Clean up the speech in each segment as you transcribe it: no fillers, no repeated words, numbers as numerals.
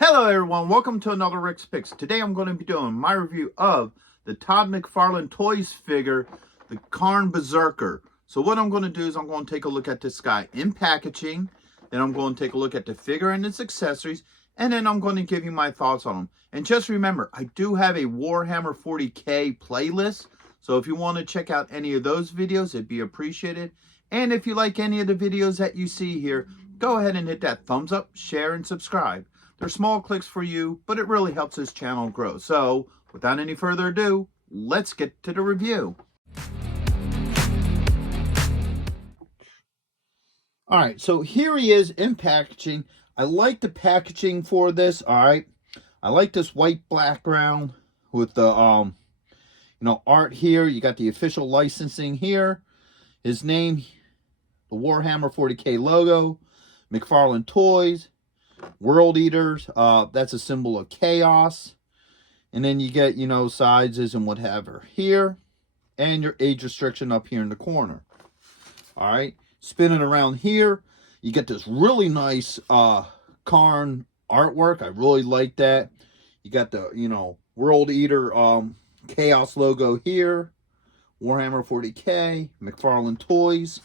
Hello everyone, welcome to another Rick's Picks. Today I'm going to be doing my review of the Todd McFarland Toys figure, the Khorn Berzerker. So what I'm going to do is I'm going to take a look at this guy in packaging, then I'm going to take a look at the figure and its accessories, and then I'm going to give you my thoughts on them. And just remember, I do have a Warhammer 40K playlist, so if you want to check out any of those videos, it'd be appreciated. And if you like any of the videos that you see here, go ahead and hit that thumbs up, share, and subscribe. They're small clicks for you, but it really helps this channel grow. So, without any further ado, let's get to the review. Alright, so here he is in packaging. I like the packaging for this, alright. I like this white background with the, art here. You got the official licensing here. His name, the Warhammer 40K logo, McFarland Toys. World Eaters, that's a symbol of chaos. And then you get, sizes and whatever here. And your age restriction up here in the corner. Alright, spinning around here, you get this really nice Khorn artwork. I really like that. You got the, World Eater chaos logo here. Warhammer 40K, McFarland Toys.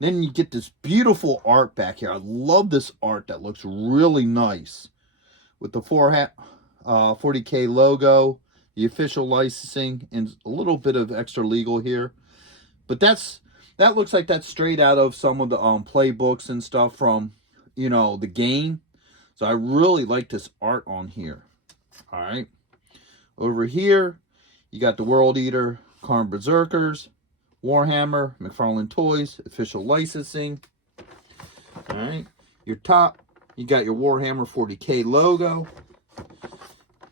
Then you get this beautiful art back here. I love this art that looks really nice. With the 40K logo, the official licensing, and a little bit of extra legal here. But that looks like that's straight out of some of the playbooks and stuff from, the game. So I really like this art on here. Alright. Over here, you got the World Eater, Khorn Berzerkers. Warhammer, McFarland Toys, official licensing. Alright. Your top, you got your Warhammer 40K logo.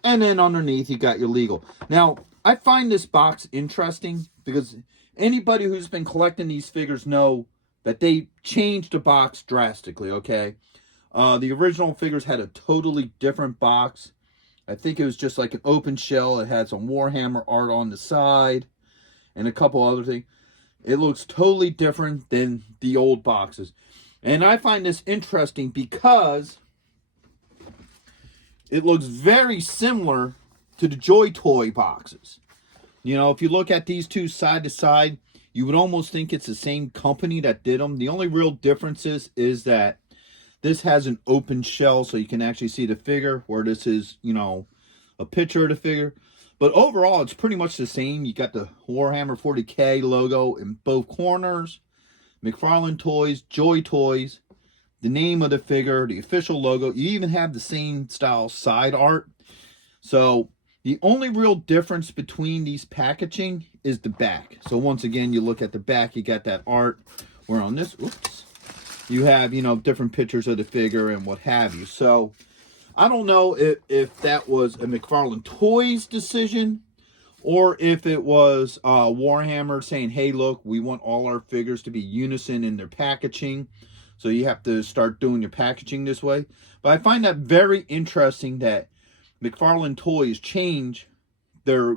And then underneath, you got your legal. Now, I find this box interesting because anybody who's been collecting these figures know that they changed the box drastically, okay? The original figures had a totally different box. I think it was just like an open shell. It had some Warhammer art on the side and a couple other things. It looks totally different than the old boxes. And I find this interesting because it looks very similar to the Joy Toy boxes. If you look at these two side to side, you would almost think it's the same company that did them. The only real difference is that this has an open shell so you can actually see the figure, where this is, a picture of the figure. But overall, it's pretty much the same. You got the Warhammer 40K logo in both corners. McFarland Toys, Joy Toys. The name of the figure, the official logo. You even have the same style side art. So, the only real difference between these packaging is the back. So, once again, you look at the back, you got that art. Where on this, you have, different pictures of the figure and what have you. So, I don't know if that was a McFarland Toys decision or if it was Warhammer saying, hey, look, we want all our figures to be unison in their packaging. So you have to start doing your packaging this way. But I find that very interesting that McFarland Toys change their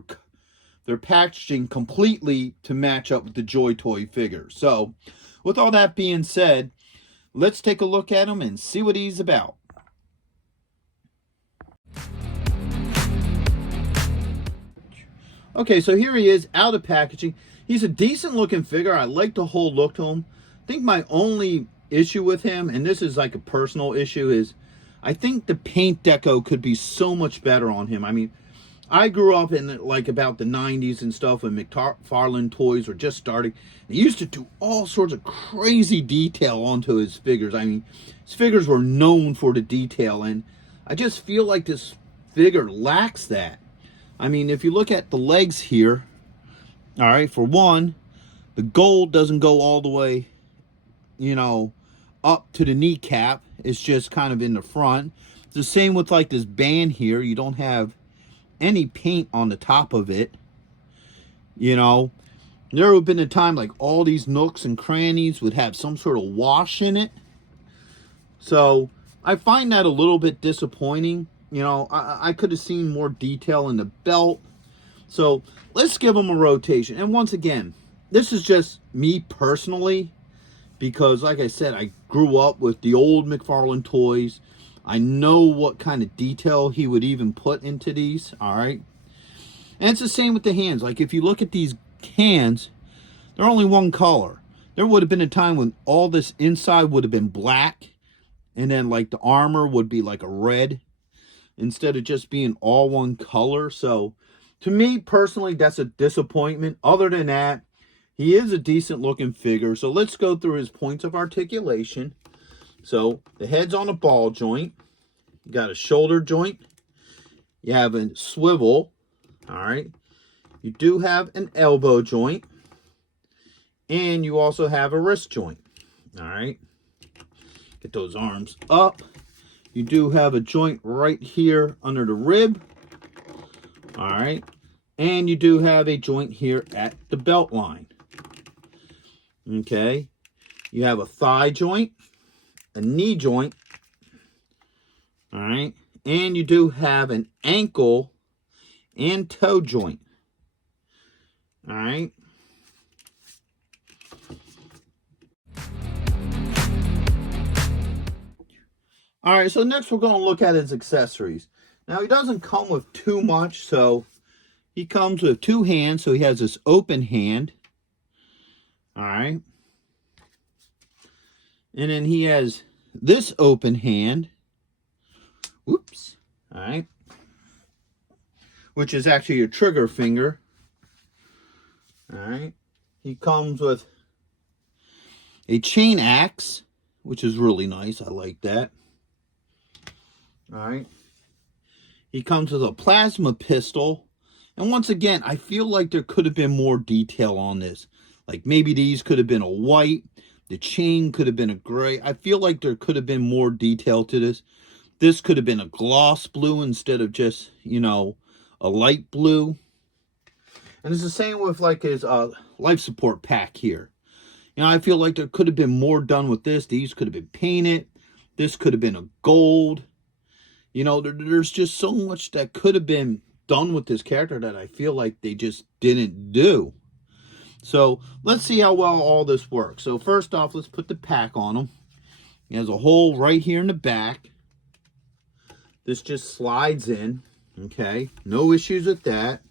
packaging completely to match up with the Joy Toy figures. So with all that being said, let's take a look at him and see what he's about. Okay, so here he is out of packaging. He's a decent looking figure. I like the whole look to him. I think my only issue with him, and this is like a personal issue, is I think the paint deco could be so much better on him. I mean, I grew up in like about the 90s and stuff when McFarland Toys were just starting. He used to do all sorts of crazy detail onto his figures. I mean, his figures were known for the detail, and I just feel like this figure lacks that. I mean, if you look at the legs here, all right, for one, the gold doesn't go all the way, up to the kneecap. It's just kind of in the front. It's the same with like this band here. You don't have any paint on the top of it. There have been a time like all these nooks and crannies would have some sort of wash in it. So I find that a little bit disappointing. I could have seen more detail in the belt. So let's give them a rotation. And once again, this is just me personally, because like I said, I grew up with the old McFarland Toys. I know what kind of detail he would even put into these, all right? And it's the same with the hands. Like, if you look at these hands, they're only one color. There would have been a time when all this inside would have been black, and then, like, the armor would be like a red, instead of just being all one color. So, to me, personally, that's a disappointment. Other than that, he is a decent looking figure. So let's go through his points of articulation. So the head's on a ball joint. You got a shoulder joint. You have a swivel. All right. You do have an elbow joint. And you also have a wrist joint. All right. Get those arms up. You do have a joint right here under the rib. All right. And you do have a joint here at the belt line. Okay. You have a thigh joint, a knee joint. All right. And you do have an ankle and toe joint. All right. All right. So next we're going to look at his accessories. Now he doesn't come with too much. So he comes with two hands. So he has this open hand. All right. And then he has this open hand. Whoops. All right. Which is actually your trigger finger. All right. He comes with a chain axe, which is really nice. I like that. All right. He comes with a plasma pistol. And once again, I feel like there could have been more detail on this. Like maybe these could have been a white. The chain could have been a gray. I feel like there could have been more detail to this. This could have been a gloss blue instead of just, you know, a light blue. And it's the same with like his life support pack here. You know, I feel like there could have been more done with this. These could have been painted. This could have been a gold. You know, there's just so much that could have been done with this character that I feel like they just didn't do. So let's see how well all this works. So first off, let's put the pack on him. He has a hole right here in the back. This just slides in. Okay, no issues with that.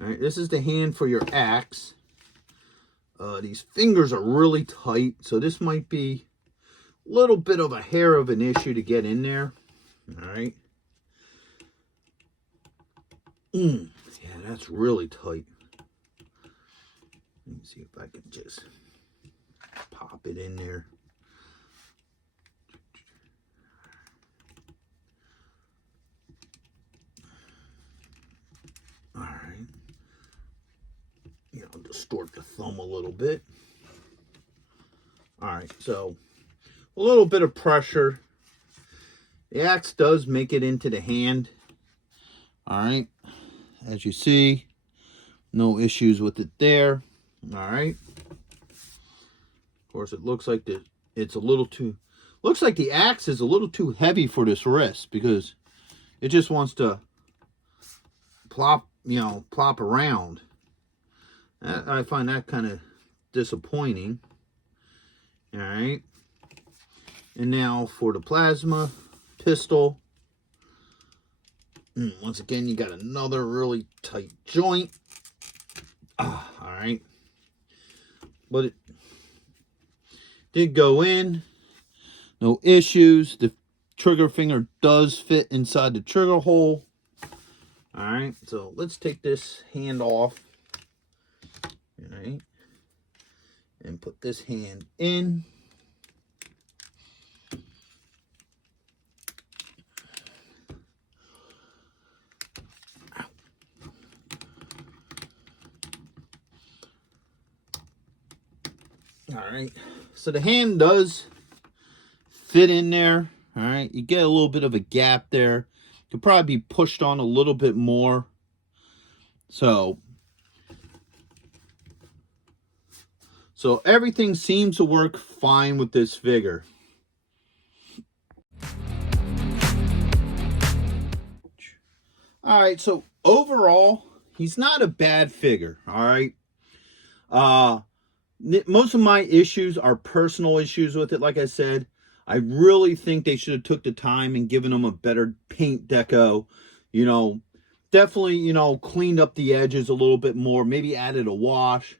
All right, this is the hand for your axe. These fingers are really tight, so this might be a little bit of a hair of an issue to get in there. All right. Yeah, that's really tight. Let me see if I can just pop it in there. All right. You know, distort the thumb a little bit. All right, so a little bit of pressure. The axe does make it into the hand. All right, as you see, no issues with it there. All right. Of course, it looks like it's a little too. Looks like the axe is a little too heavy for this wrist because it just wants to plop around. I find that kind of disappointing. All right. And now for the plasma pistol. Once again, you got another really tight joint. All right. But it did go in. No issues. The trigger finger does fit inside the trigger hole. All right. So let's take this hand off. All right. And put this hand in. All right, so the hand does fit in there. All right, you get a little bit of a gap there. Could probably be pushed on a little bit more. So everything seems to work fine with this figure. All right, so overall, he's not a bad figure. All right. Most of my issues are personal issues with it. Like I said, I really think they should have took the time and given him a better paint deco. You know, definitely, you know, cleaned up the edges a little bit more. Maybe added a wash.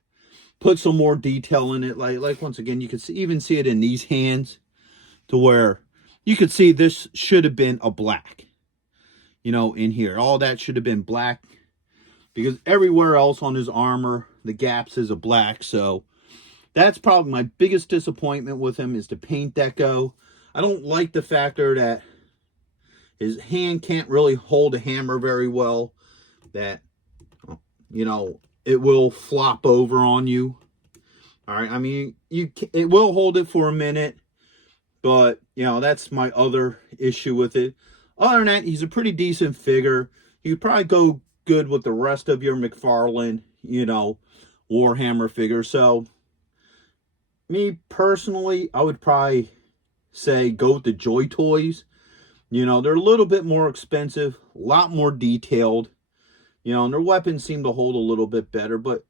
Put some more detail in it. Like once again, you can even see it in these hands to where you could see this should have been a black. You know, in here. All that should have been black. Because everywhere else on his armor, the gaps is a black. So that's probably my biggest disappointment with him is the paint deco. I don't like the factor that his hand can't really hold a hammer very well. That, you know, it will flop over on you. All right, I mean, it will hold it for a minute. But, you know, that's my other issue with it. Other than that, he's a pretty decent figure. You'd probably go good with the rest of your McFarland, you know, Warhammer figures. So, me personally, I would probably say go with the Joy Toys. You know, they're a little bit more expensive, a lot more detailed. You know, and their weapons seem to hold a little bit better. But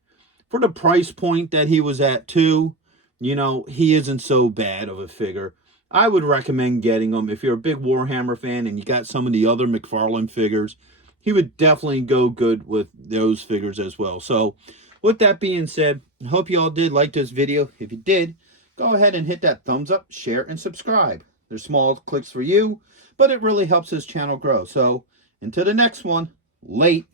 for the price point that he was at too, you know, he isn't so bad of a figure. I would recommend getting him. If you're a big Warhammer fan and you got some of the other McFarland figures, he would definitely go good with those figures as well. So, with that being said, I hope you all did like this video. If you did, go ahead and hit that thumbs up, share, and subscribe. They're small clicks for you, but it really helps this channel grow. So, until the next one, late.